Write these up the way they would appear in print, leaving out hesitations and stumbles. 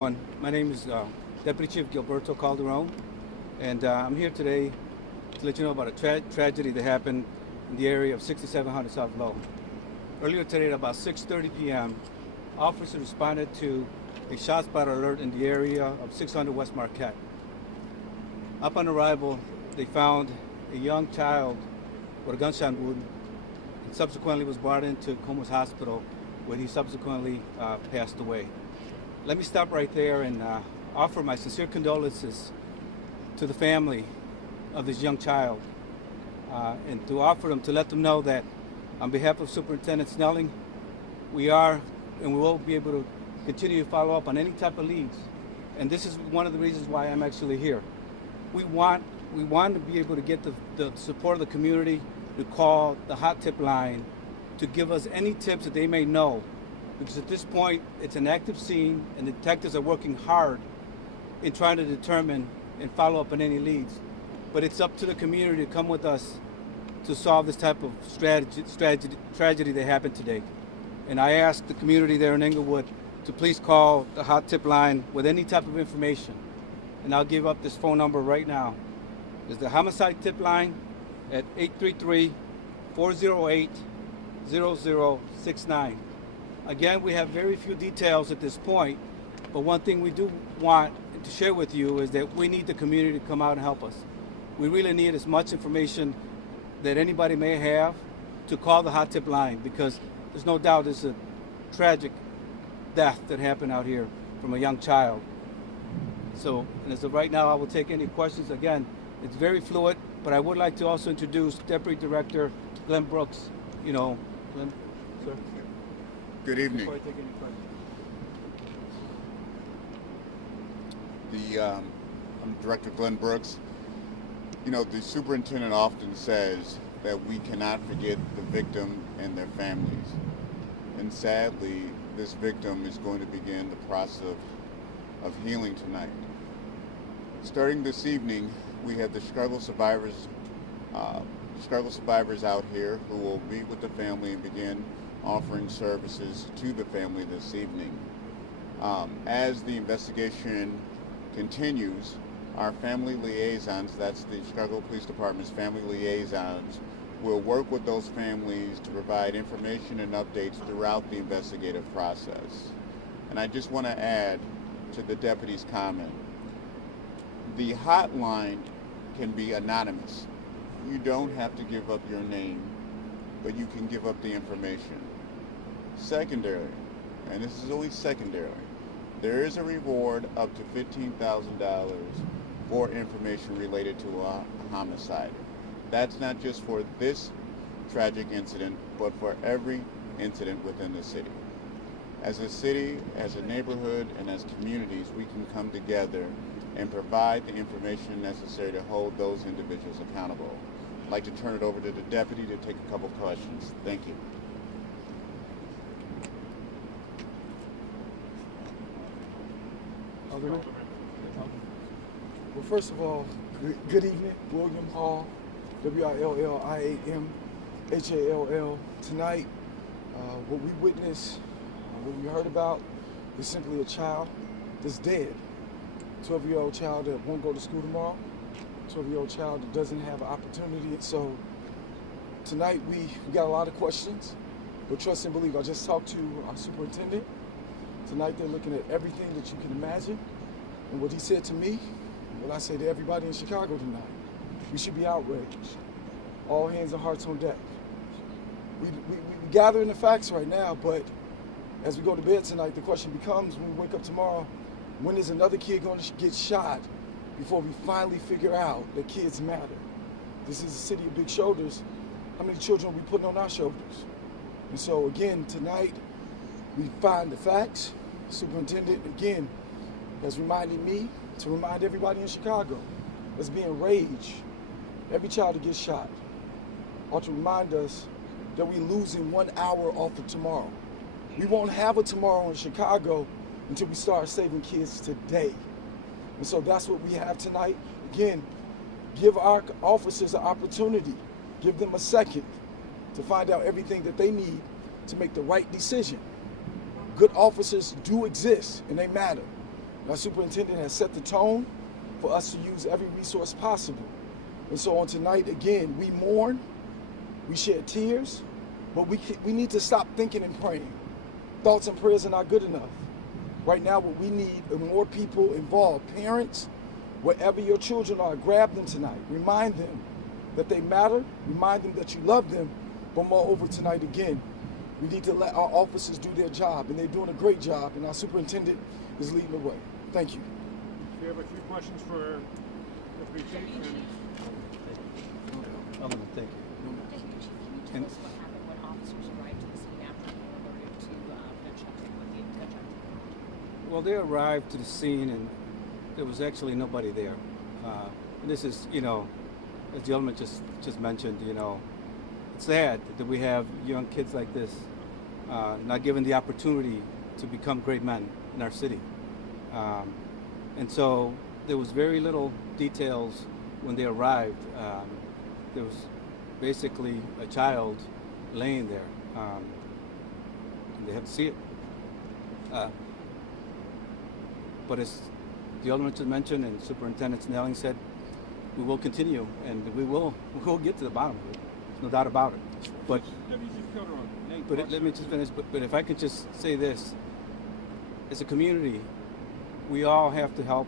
My name is Deputy Chief Gilberto Calderone, and I'm here today to let you know about a tragedy that happened in the area of 6700 South Low. Earlier today at about 6:30 p.m., officers responded to a shot spot alert in the area of 600 West Marquette. Upon arrival, they found a young child with a gunshot wound and subsequently was brought into Comus Hospital where he subsequently passed away. Let me stop right there and offer my sincere condolences to the family of this young child and to offer them, to let them know that on behalf of Superintendent Snelling, we are and we will be able to continue to follow up on any type of leads. And this is one of the reasons why I'm actually here. We want to be able to get the support of the community to call the hot tip line to give us any tips that they may know. Because at this point, it's an active scene, and the detectives are working hard in trying to determine and follow up on any leads. But it's up to the community to come with us to solve this type of tragedy that happened today. And I ask the community there in Englewood to please call the hot tip line with any type of information. And I'll give up this phone number right now. It's the homicide tip line at 833-408-0069. Again, we have very few details at this point, but one thing we do want to share with you is that we need the community to come out and help us. We really need as much information that anybody may have to call the hot tip line, because there's no doubt it's a tragic death that happened out here from a young child. So, and as of right now, I will take any questions. Again, it's very fluid, but I would like to also introduce Deputy Director Glenn Brooks. Glenn, sir. Good evening. Before I take any questions. I'm Director Glenn Brooks. The superintendent often says that we cannot forget the victim and their families. And sadly, this victim is going to begin the process of healing tonight. Starting this evening, we have the struggle survivors out here who will meet with the family and begin offering services to the family this evening. As the investigation continues, our family liaisons, that's the Chicago Police Department's family liaisons, will work with those families to provide information and updates throughout the investigative process. And I just want to add to the deputy's comment. The hotline can be anonymous. You don't have to give up your name, but you can give up the information. Secondary, and this is always secondary, there is a reward up to $15,000 for information related to a homicide. That's not just for this tragic incident, but for every incident within the city. As a city, as a neighborhood, and as communities, we can come together and provide the information necessary to hold those individuals accountable. I'd like to turn it over to the deputy to take a couple questions. Thank you. Well, first of all, good evening. William Hall, WILLIAMHALL. Tonight, what we witnessed, what we heard about, is simply a child that's dead. 12-year-old child that won't go to school tomorrow. 12-year-old child that doesn't have an opportunity. So tonight we got a lot of questions, but trust and believe. I just talked to our superintendent. Tonight they're looking at everything that you can imagine. And what he said to me, what I say to everybody in Chicago tonight, we should be outraged. All hands and hearts on deck. We gathering the facts right now, but as we go to bed tonight, the question becomes, when we wake up tomorrow, when is another kid going to get shot before we finally figure out that kids matter? This is a city of big shoulders. How many children are we putting on our shoulders? And so again, tonight, we find the facts. Superintendent, again, has reminded me to remind everybody in Chicago, let's be enraged. Every child that gets shot ought to remind us that we're losing 1 hour off of tomorrow. We won't have a tomorrow in Chicago until we start saving kids today. And so that's what we have tonight. Again, give our officers an opportunity, give them a second to find out everything that they need to make the right decision. Good officers do exist and they matter. Our superintendent has set the tone for us to use every resource possible. And so on tonight, again, we mourn, we shed tears, but we need to stop thinking and praying. Thoughts and prayers are not good enough. Right now, what we need are more people involved. Parents, wherever your children are, grab them tonight. Remind them that they matter. Remind them that you love them. But moreover, tonight again, we need to let our officers do their job, and they're doing a great job, and our superintendent is leading the way. Thank you. We have a few questions for the chief. Thank you. Can you tell us what happened when officers arrived to the scene after being alerted to gunshot activity? Well, they arrived to the scene and there was actually nobody there. And this is, you know, as the gentleman just mentioned, you know, it's sad that we have young kids like this not given the opportunity to become great men in our city. And so there was very little details when they arrived. There was basically a child laying there. And they have to see it. But as the alderman just mentioned and Superintendent Snelling said, we will continue and we will get to the bottom of it. There's no doubt about it. But let me just finish. But if I could just say this, as a community, we all have to help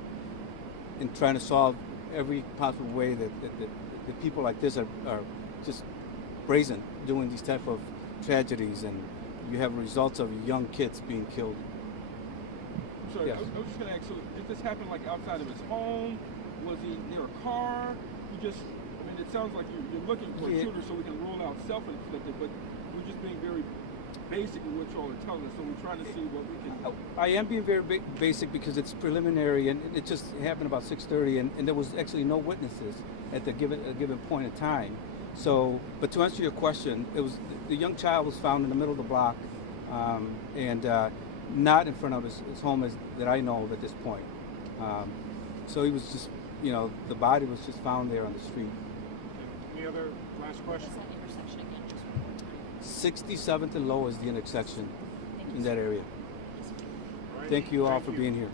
in trying to solve every possible way that people like this are just brazen doing these type of tragedies, and you have results of young kids being killed. So Yeah. I was just going to ask, so did this happen like outside of his home? Was he near a car? You just, I mean, it sounds like you're looking for a shooter so we can rule out self-inflicted, but we're just being very basic in what y'all are telling us, so we're trying to see what we can... I am being very basic because it's preliminary, and it just happened about 6:30, and there was actually no witnesses at a given point in time. So, but to answer your question, it was the young child was found in the middle of the block, and not in front of his home that I know of at this point. So he was just, you know, the body was just found there on the street. Any other last What question? is that intersection again, just one more time? 67th and Low is the intersection in that area. All right. Thank you all for being here.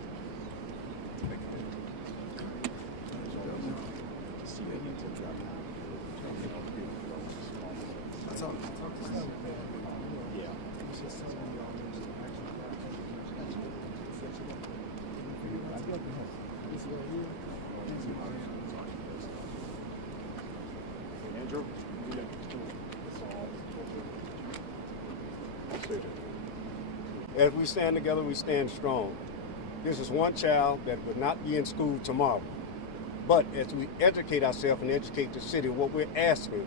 Andrew? As we stand together, we stand strong. This is one child that will not be in school tomorrow. But as we educate ourselves and educate the city, what we're asking,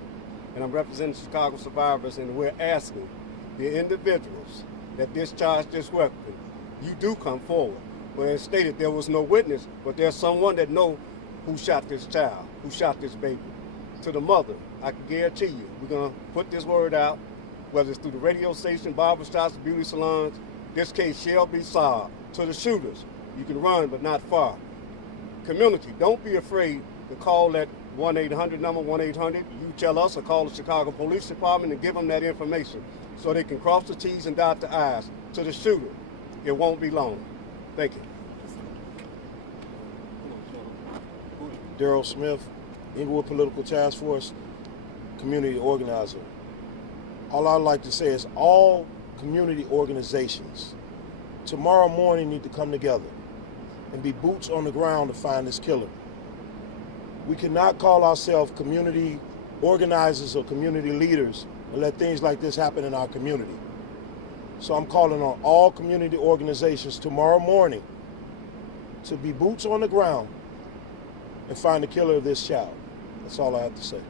and I'm representing Chicago survivors, and we're asking the individuals that discharged this weapon, you do come forward. Well, as stated, there was no witness, but there's someone that know who shot this child, who shot this baby. To the mother, I can guarantee you, we're gonna put this word out, whether it's through the radio station, barber shops, beauty salons, this case shall be solved. To the shooters, you can run, but not far. Community, don't be afraid to call that 1-800 number, 1-800. You tell us or call the Chicago Police Department and give them that information so they can cross the T's and dot the I's. To the shooter, it won't be long. Thank you. Daryl Smith, Inglewood Political Task Force, community organizer. All I'd like to say is all community organizations tomorrow morning need to come together and be boots on the ground to find this killer. We cannot call ourselves community organizers or community leaders and let things like this happen in our community. So I'm calling on all community organizations tomorrow morning to be boots on the ground and find the killer of this child. That's all I have to say.